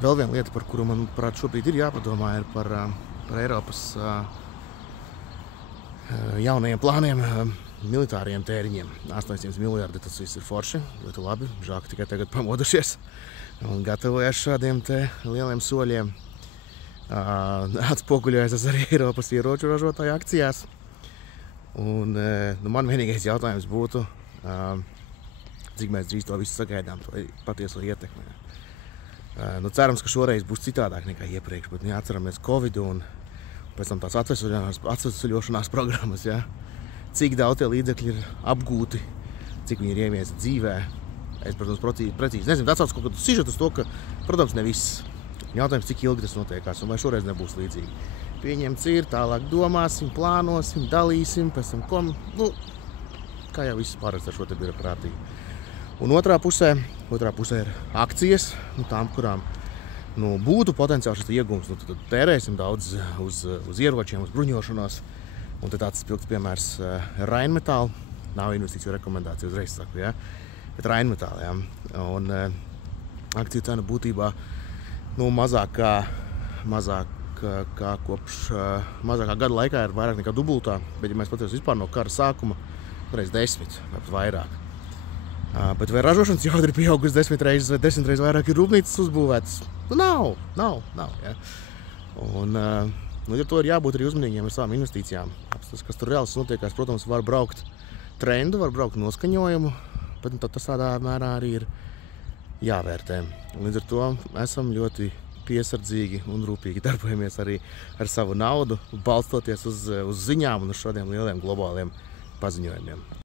Vēl viena lieta, par kuru man šobrīd ir jāpadomā, ir par Eiropas jaunajiem plāniem, militāriem tēriņiem. 800 miljardi, tas viss ir forši, ļoti labi. Žēl, ka tikai tagad pamodušies un gatavojas šādiem te lieliem soļiem. Atspoguļojas arī Eiropas ieroču ražotāju akcijās. Un man vienīgais jautājums būtu, cik mēs drīz to visu sagaidām, to patieso ietekmi. Cerams, ka šoreiz būs citādāk nekā iepriekš, bet atceramies Covidu un pēc tam tās atvesļošanās programmas, ja? Cik daudz tie līdzekļi ir apgūti, cik viņi ir ieviesti dzīvē. Es, protams, precīzi nezinu, atsauc kaut kādu sižetu uz to, ka, protams, ne viss. Jautājums, cik ilgi tas notiekās un vai šoreiz nebūs līdzīgi. Pieņemts ir, tālāk domāsim, plānosim, dalīsim, pēc tam kā jau viss pārēc ar šo te birokrātiju. Un otrā pusē ir akcijas, tām, kurām būtu potenciāli šis iegūms. Tad tērēsim daudz uz ieročiem, uz bruņošanos. Un tad tāds spilgts piemērs Rheinmetall. Nav investīciju rekomendācija, uzreiz saku, ja? Bet Rheinmetall, ja? Un akciju cena būtībā mazāk kā gada laikā ir vairāk nekā dubultā. Bet, ja mēs paties vispār no kara sākuma, reiz 10 vai pat vairāk. Bet vai ražošanas jauda ir pieaugusi 10 reizes vai 10 reizes vairāk ir rūpnīcas uzbūvētas? Nav, ja? Un ar to ir jābūt arī uzmanīgiem ar savām investīcijām. Tas, kas tur reāls notiekās, protams, var braukt trendu, var braukt noskaņojumu, bet tas tādā mērā arī ir jāvērtē. Līdz ar to esam ļoti piesardzīgi un rūpīgi darbojamies arī ar savu naudu, balstoties uz ziņām un uz šādiem lieliem globāliem paziņojumiem.